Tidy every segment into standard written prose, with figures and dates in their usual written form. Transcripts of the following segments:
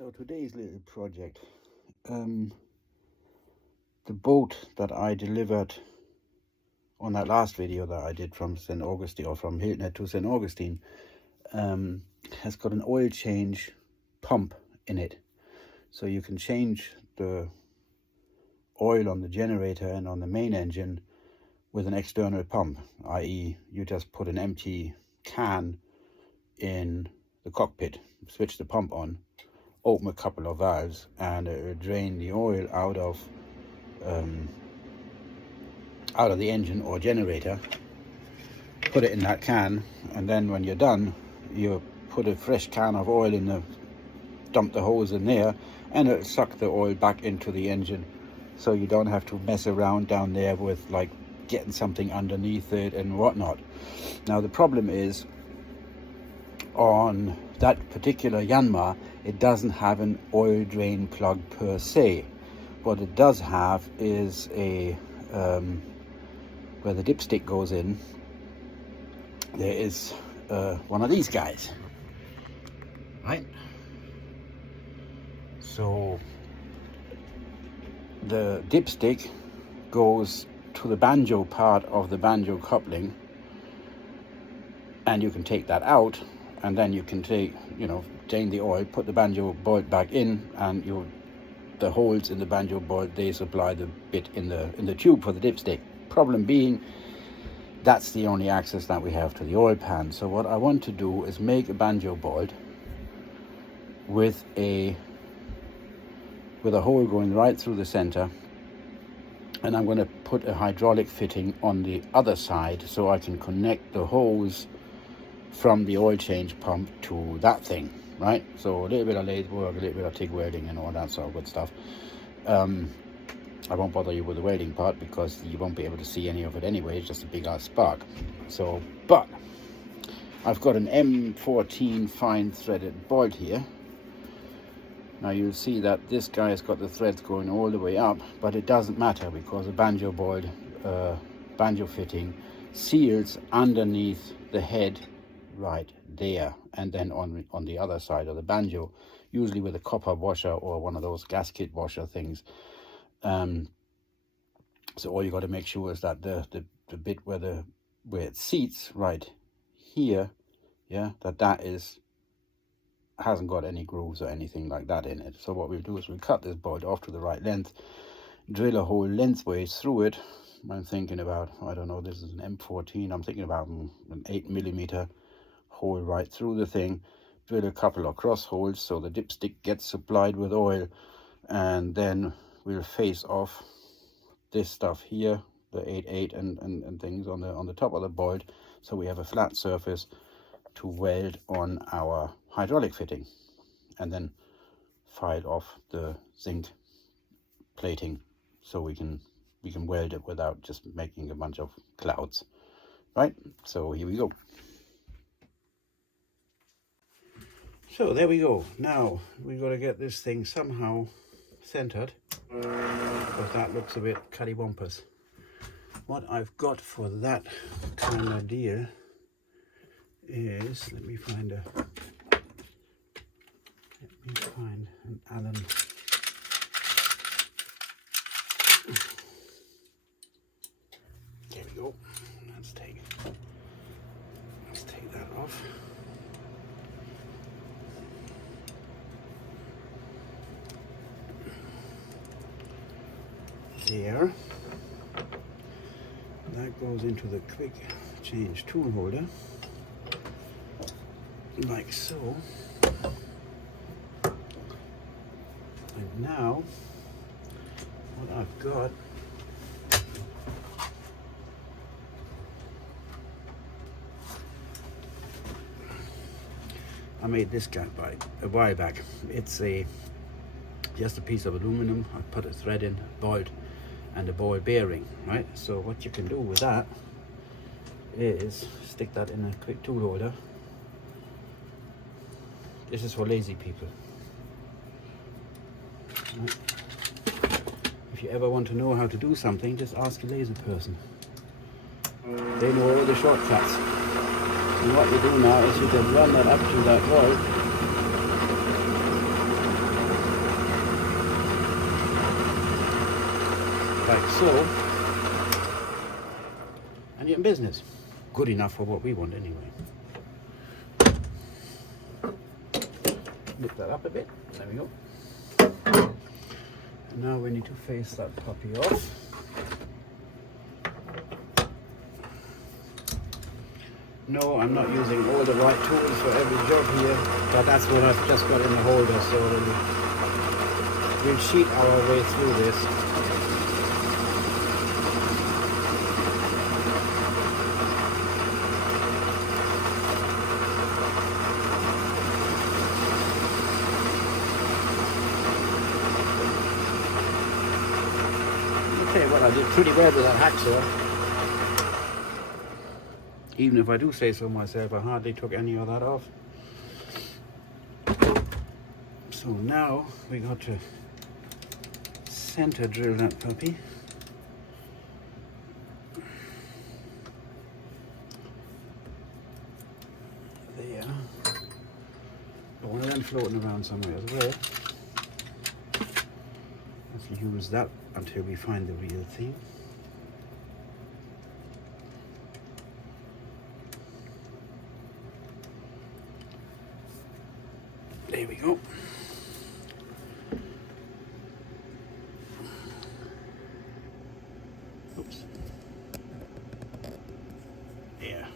So today's little project, the boat that I delivered on that last video that I did from St Augustine, or from Hilton to St Augustine, has got an oil change pump in it. So you can change the oil on the generator and on the main engine with an external pump, i.e. you just put an empty can in the cockpit, switch the pump on, open a couple of valves, and it will drain the oil out of the engine or generator, put it in that can, and then when you're done, you put a fresh can of oil in the, dump the hose in there, and it'll suck the oil back into the engine, so you don't have to mess around down there with like getting something underneath it and whatnot. Now the problem is, on that particular Yanmar, it doesn't have an oil drain plug per se. What it does have is a where the dipstick goes in, there is one of these guys, right? So the dipstick goes to the banjo part of the banjo coupling, and you can take that out, and then you can take, drain the oil, put the banjo bolt back in, and the holes in the banjo bolt, they supply the bit in the tube for the dipstick. Problem being, that's the only access that we have to the oil pan. So what I want to do is make a banjo bolt with a hole going right through the center, and I'm going to put a hydraulic fitting on the other side so I can connect the hose from the oil change pump to that thing, right? So a little bit of lathe work, a little bit of TIG welding and all that sort of good stuff. I won't bother you with the welding part because you won't be able to see any of it anyway. It's just a big ass spark. So, but I've got an M14 fine threaded bolt here. Now you'll see that this guy has got the threads going all the way up, but it doesn't matter because the banjo bolt, banjo fitting seals underneath the head right there, and then on the other side of the banjo, usually with a copper washer or one of those gasket washer things. So all you got to make sure is that the bit where it seats right here, that hasn't got any grooves or anything like that in it. So what we'll do is we'll cut this bolt off to the right length, drill a hole lengthways through it. I'm thinking about, I don't know, this is an M14, I'm thinking about an 8mm hole right through the thing, drill a couple of cross holes so the dipstick gets supplied with oil, and then we'll face off this stuff here, the 8/8 and things on the top of the bolt, so we have a flat surface to weld on our hydraulic fitting, and then file off the zinc plating so we can weld it without just making a bunch of clouds, right? So here we go. So there we go. Now we got to get this thing somehow centered, because that looks a bit cattywampus. What I've got for that kind of deal is, let me find an Allen. There we go. Let's take that off. There. That goes into the quick change tool holder, like so. And now what I've got, I made this guy a while back. It's just a piece of aluminum. I put a thread in, bolt, and a ball bearing, right? So what you can do with that is stick that in a quick tool holder. This is for lazy people. Right? If you ever want to know how to do something, just ask a lazy person. They know all the shortcuts. And what you do now is you can run that up to that wall, like so, and you're in business. Good enough for what we want anyway. Lift that up a bit. There we go. And now we need to face that puppy off. No, I'm not using all the right tools for every job here, but that's what I've just got in the holder, so we'll sheet our way through this. Okay, well, I did pretty well with that hacksaw. Even if I do say so myself, I hardly took any of that off. So now we got to center drill that puppy. There. Got one of them floating around somewhere as well. Let's use that until we find the real thing. There we go. Oops. Yeah.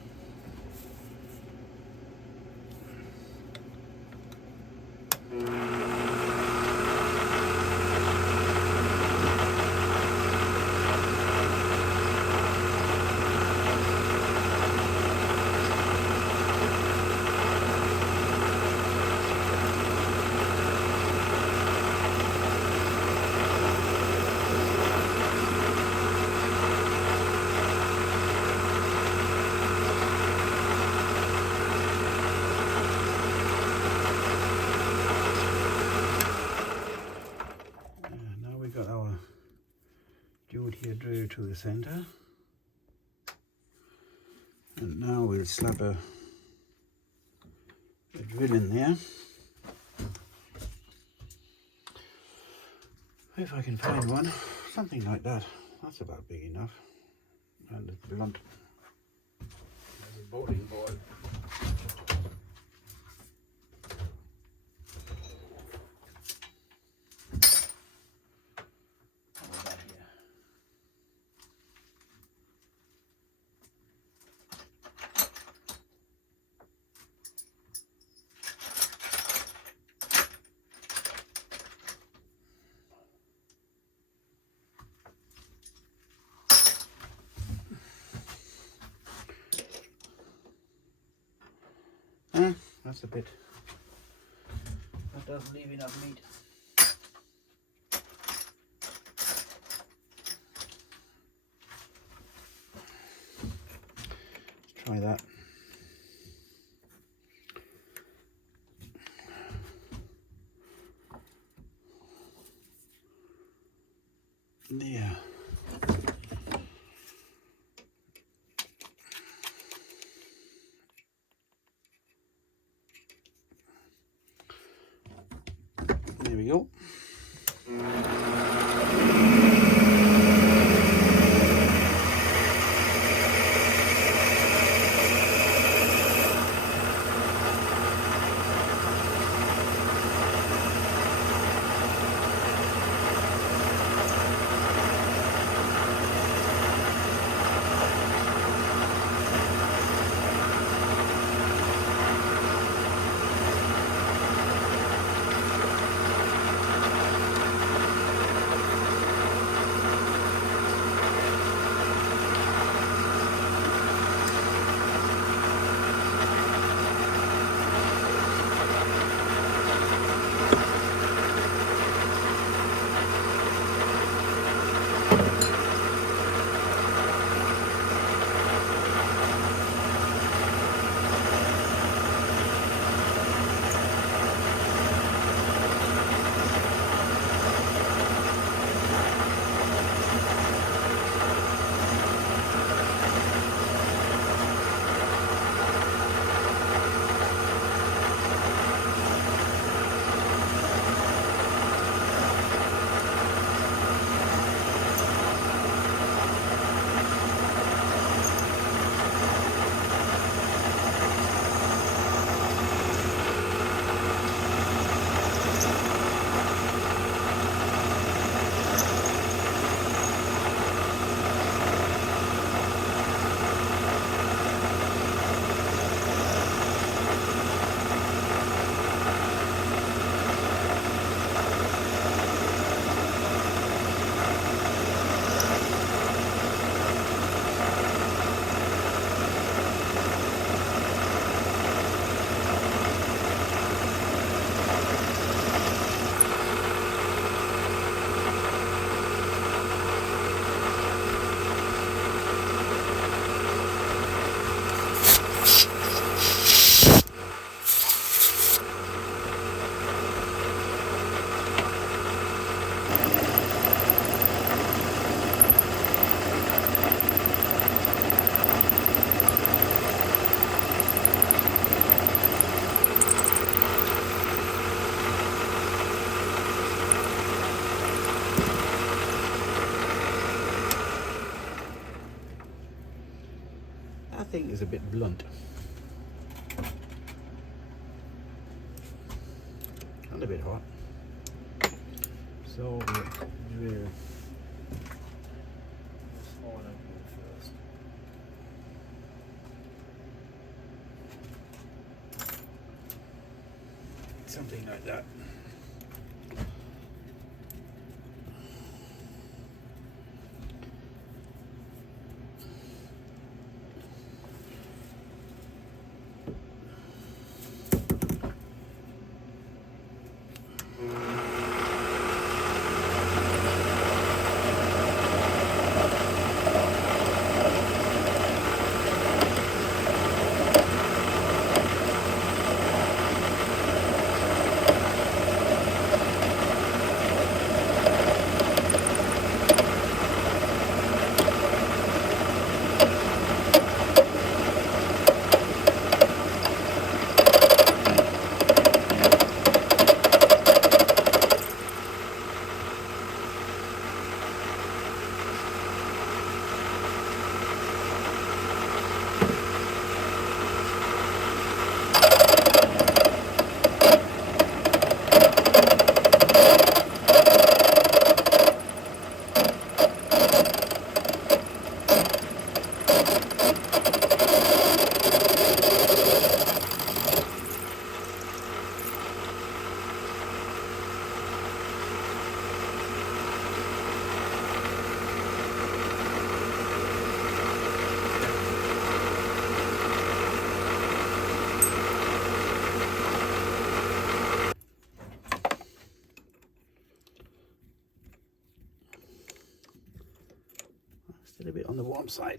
Dude here drilled to the center, and now we'll slap a drill in there. If I can find one, something like that. That's about big enough, and it's blunt. There's a bowling ball. That's a bit, that doesn't leave enough meat. Let's try that. Yeah. There we go. is a bit blunt and a bit hot. So we'll drill small angle first. Something like that. Still a bit on the warm side.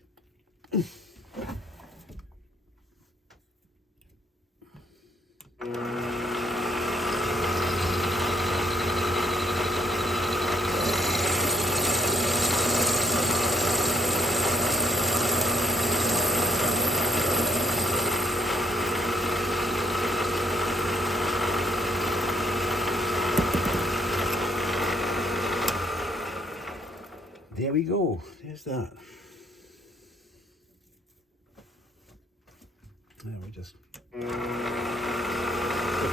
There we go. There's that. Now we just put a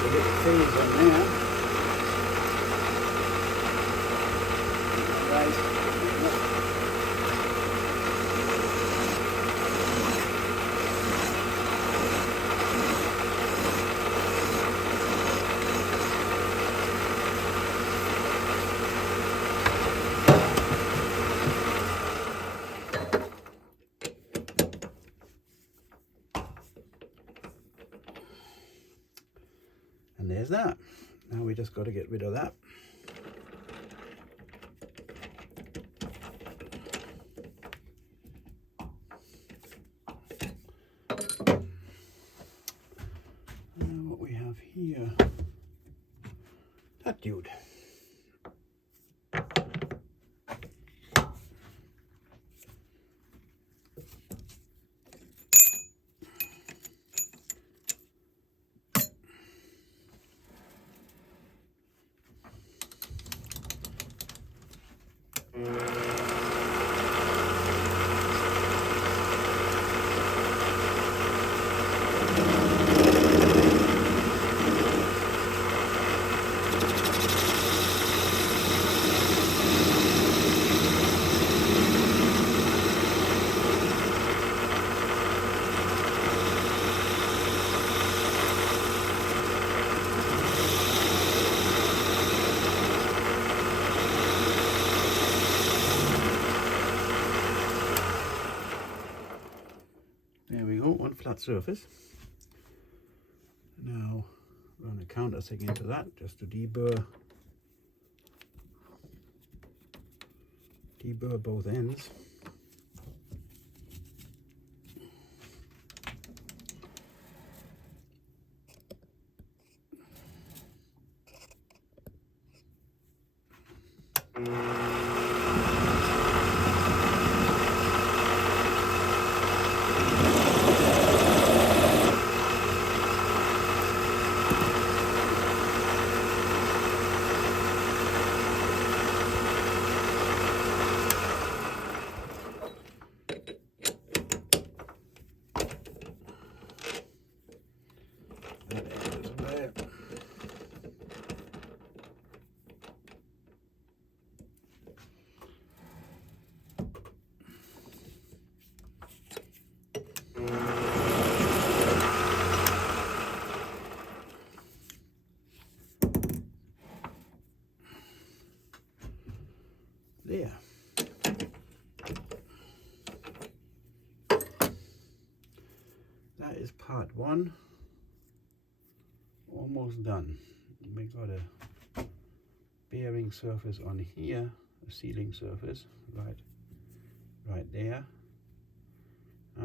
little phase on there. Guys. And there's that. Now we just got to get rid of that. And what we have here, that dude. There we go, one flat surface. Now run a countersink into that just to deburr both ends. there. That is part one, almost done. We got a bearing surface on here, a sealing surface, right there.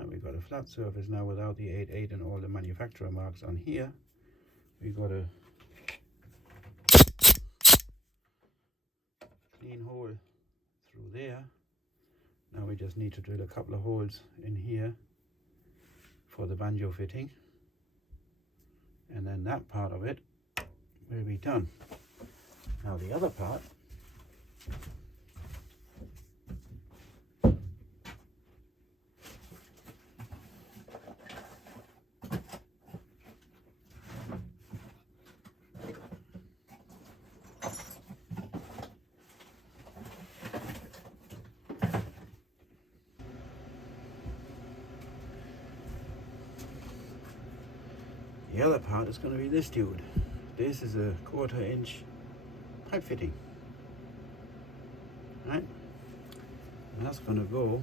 We got a flat surface now without the 8.8 and all the manufacturer marks on here. We got a clean hole through there. Now we just need to drill a couple of holes in here for the banjo fitting, and then that part of it will be done. Now the other part, is going to be this dude. This is a 1/4 inch pipe fitting, right? And that's going to go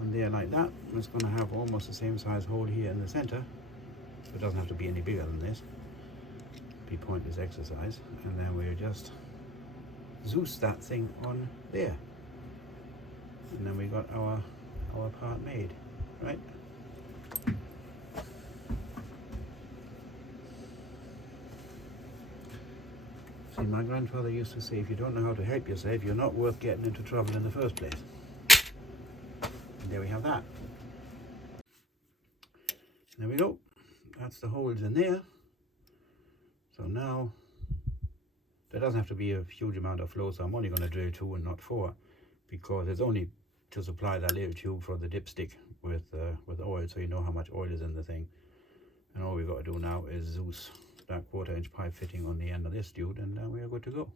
on there like that. It's going to have almost the same size hole here in the center. It doesn't have to be any bigger than this. Be pointless exercise. And then we'll just Zeus that thing on there, and then we got our part made, right? See, my grandfather used to say, if you don't know how to help yourself, you're not worth getting into trouble in the first place. And there we have that. There we go. That's the holes in there. So now, there doesn't have to be a huge amount of flow, so I'm only going to drill 2 and not 4, because it's only to supply that little tube for the dipstick with oil, so you know how much oil is in the thing. And all we've got to do now is Zeus that 1/4 inch pipe fitting on the end of this dude, and we are good to go.